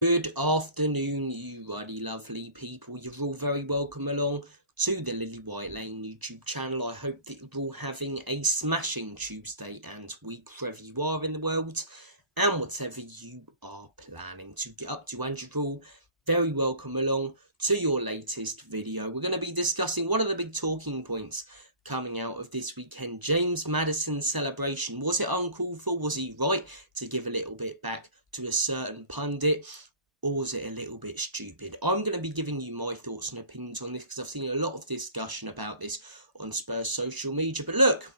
Good afternoon, you ruddy lovely people. You're all very welcome along to the Lilywhite YouTube channel. I hope that you're all having a smashing Tuesday and week wherever you are in the world and whatever you are planning to get up to. And you're all very welcome along to your latest video. We're going to be discussing one of the big talking points coming out of this weekend. James Maddison's celebration. Was it uncalled for? Was he right to give a little bit back to a certain pundit? Or was it a little bit stupid? I'm going to be giving you my thoughts and opinions on this because I've seen a lot of discussion about this on Spurs social media. But look,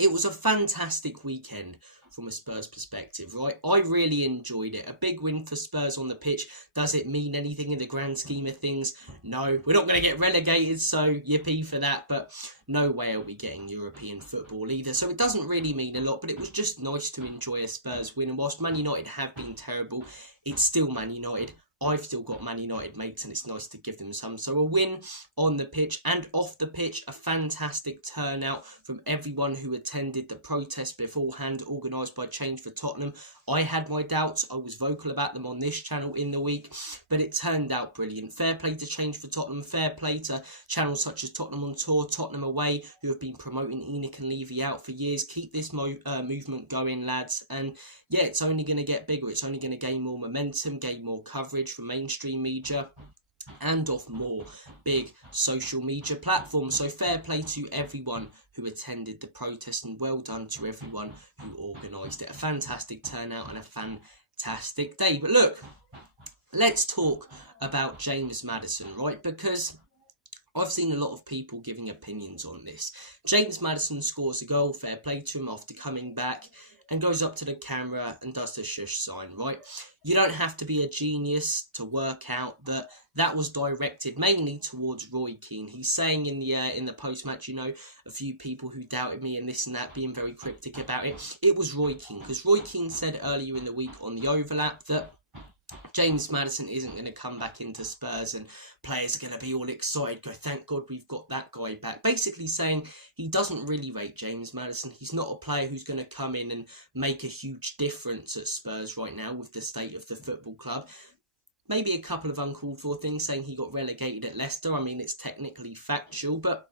it was a fantastic weekend from a Spurs perspective, right? I really enjoyed it. A big win for Spurs on the pitch. Does it mean anything in the grand scheme of things? No. We're not going to get relegated, so yippee for that. But no way are we getting European football either. So it doesn't really mean a lot, but it was just nice to enjoy a Spurs win. And whilst Man United have been terrible, it's still Man United. I've still got Man United mates and it's nice to give them some. So a win on the pitch and off the pitch, a fantastic turnout from everyone who attended the protest beforehand, organised by Change for Tottenham. I had my doubts. I was vocal about them on this channel in the week, but it turned out brilliant. Fair play to Change for Tottenham. Fair play to channels such as Tottenham on Tour, Tottenham Away, who have been promoting Enoch and Levy out for years. Keep this movement going, lads. And yeah, it's only going to get bigger. It's only going to gain more momentum, gain more coverage from mainstream media and off more big social media platforms. So fair play to everyone who attended the protest and well done to everyone who organised it. A fantastic turnout and a fantastic day. But look, let's talk about James Maddison, right? Because I've seen a lot of people giving opinions on this. James Maddison scores a goal, fair play to him, after coming back and goes up to the camera and does the shush sign, right? You don't have to be a genius to work out that that was directed mainly towards Roy Keane. He's saying in the post-match, you know, a few people who doubted me and this and that, being very cryptic about it. It was Roy Keane, because Roy Keane said earlier in the week on the overlap that James Maddison isn't going to come back into Spurs and players are going to be all excited, go, thank God we've got that guy back. Basically saying he doesn't really rate James Maddison. He's not a player who's going to come in and make a huge difference at Spurs right now with the state of the football club. Maybe a couple of uncalled for things, saying he got relegated at Leicester. I mean, it's technically factual, but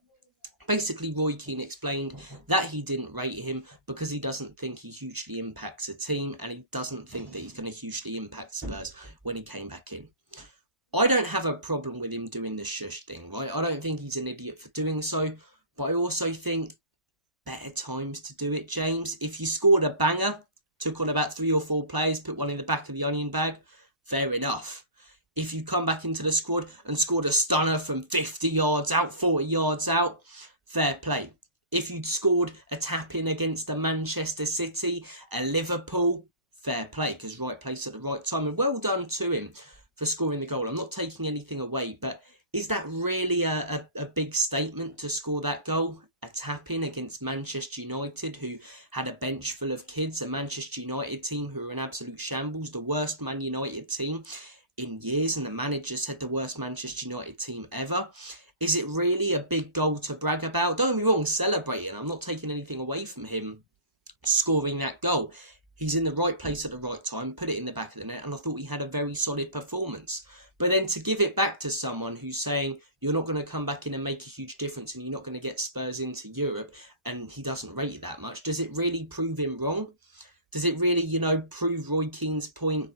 basically, Roy Keane explained that he didn't rate him because he doesn't think he hugely impacts a team and he doesn't think that he's going to hugely impact Spurs when he came back in. I don't have a problem with him doing the shush thing, right? I don't think he's an idiot for doing so, but I also think better times to do it, James. If you scored a banger, took on about 3 or 4 players, put one in the back of the onion bag, fair enough. If you come back into the squad and scored a stunner from 50 yards out, 40 yards out, fair play. If you'd scored a tap-in against a Manchester City, a Liverpool, fair play, because right place at the right time. And well done to him for scoring the goal. I'm not taking anything away, but is that really a big statement to score that goal? A tap-in against Manchester United, who had a bench full of kids, a Manchester United team who are in absolute shambles, the worst Man United team in years, and the manager said the worst Manchester United team ever. Is it really a big goal to brag about? Don't get me wrong, celebrating. I'm not taking anything away from him scoring that goal. He's in the right place at the right time, put it in the back of the net, and I thought he had a very solid performance. But then to give it back to someone who's saying you're not going to come back in and make a huge difference and you're not going to get Spurs into Europe, and he doesn't rate it that much, does it really prove him wrong? Does it really, you know, prove Roy Keane's point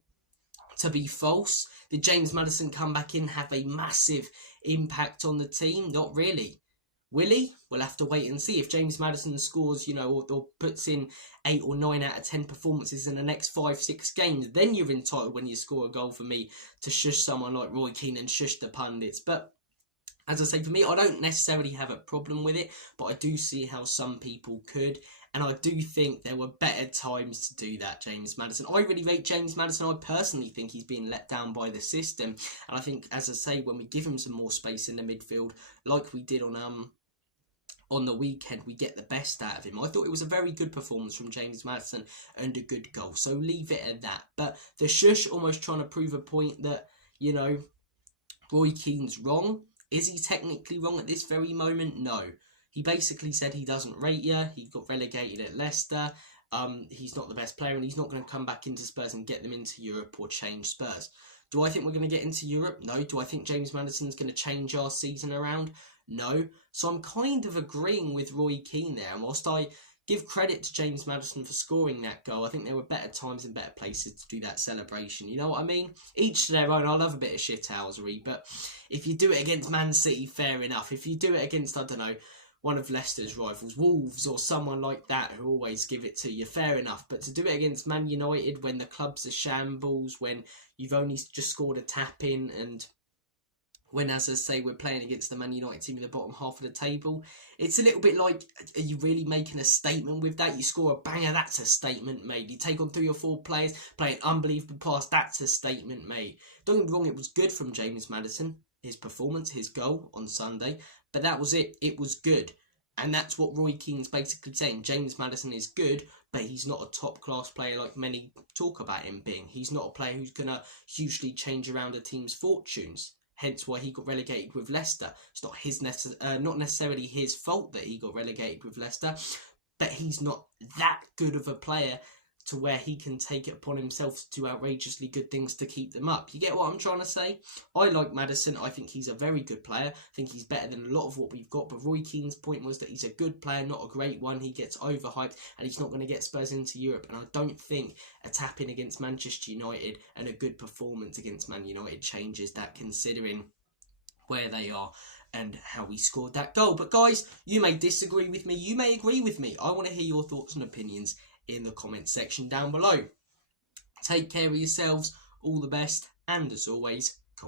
to be false? Did James Maddison come back in, have a massive impact on the team? Not really. Will he? We'll have to wait and see. If James Maddison scores, you know, or puts in 8 or 9 out of 10 performances in the next 5-6 games, then you're entitled, when you score a goal for me, to shush someone like Roy Keane and shush the pundits. But as I say, for me, I don't necessarily have a problem with it, but I do see how some people could. And I do think there were better times to do that, James Maddison. I really rate James Maddison. I personally think he's being let down by the system. And I think, as I say, when we give him some more space in the midfield, like we did on the weekend, we get the best out of him. I thought it was a very good performance from James Maddison and a good goal. So leave it at that. But the shush, almost trying to prove a point that, you know, Roy Keane's wrong. Is he technically wrong at this very moment? No. He basically said he doesn't rate you. He got relegated at Leicester. he's not the best player, and he's not going to come back into Spurs and get them into Europe or change Spurs. Do I think we're going to get into Europe? No. Do I think James Maddison's going to change our season around? No. So I'm kind of agreeing with Roy Keane there. And whilst I give credit to James Maddison for scoring that goal, I think there were better times and better places to do that celebration. You know what I mean? Each to their own. I love a bit of shithousery, but if you do it against Man City, fair enough. If you do it against, I don't know, one of Leicester's rivals, Wolves or someone like that who always give it to you, fair enough. But to do it against Man United when the club's a shambles, when you've only just scored a tap-in, and when, as I say, we're playing against the Man United team in the bottom half of the table, it's a little bit like, are you really making a statement with that? You score a banger, that's a statement, mate. You take on 3 or 4 players, play an unbelievable pass, that's a statement, mate. Don't get me wrong, it was good from James Maddison, his performance, his goal on Sunday, but that was it. It was good. And that's what Roy Keane's basically saying. James Maddison is good, but he's not a top-class player like many talk about him being. He's not a player who's going to hugely change around a team's fortunes. Hence why he got relegated with Leicester. It's not necessarily his fault that he got relegated with Leicester, but he's not that good of a player to where he can take it upon himself to do outrageously good things to keep them up. You get what I'm trying to say? I like Maddison. I think he's a very good player. I think he's better than a lot of what we've got. But Roy Keane's point was that he's a good player, not a great one. He gets overhyped and he's not going to get Spurs into Europe. And I don't think a tap-in against Manchester United and a good performance against Man United changes that, considering where they are and how we scored that goal. But guys, you may disagree with me. You may agree with me. I want to hear your thoughts and opinions in the comment section down below. Take care of yourselves, all the best, and as always,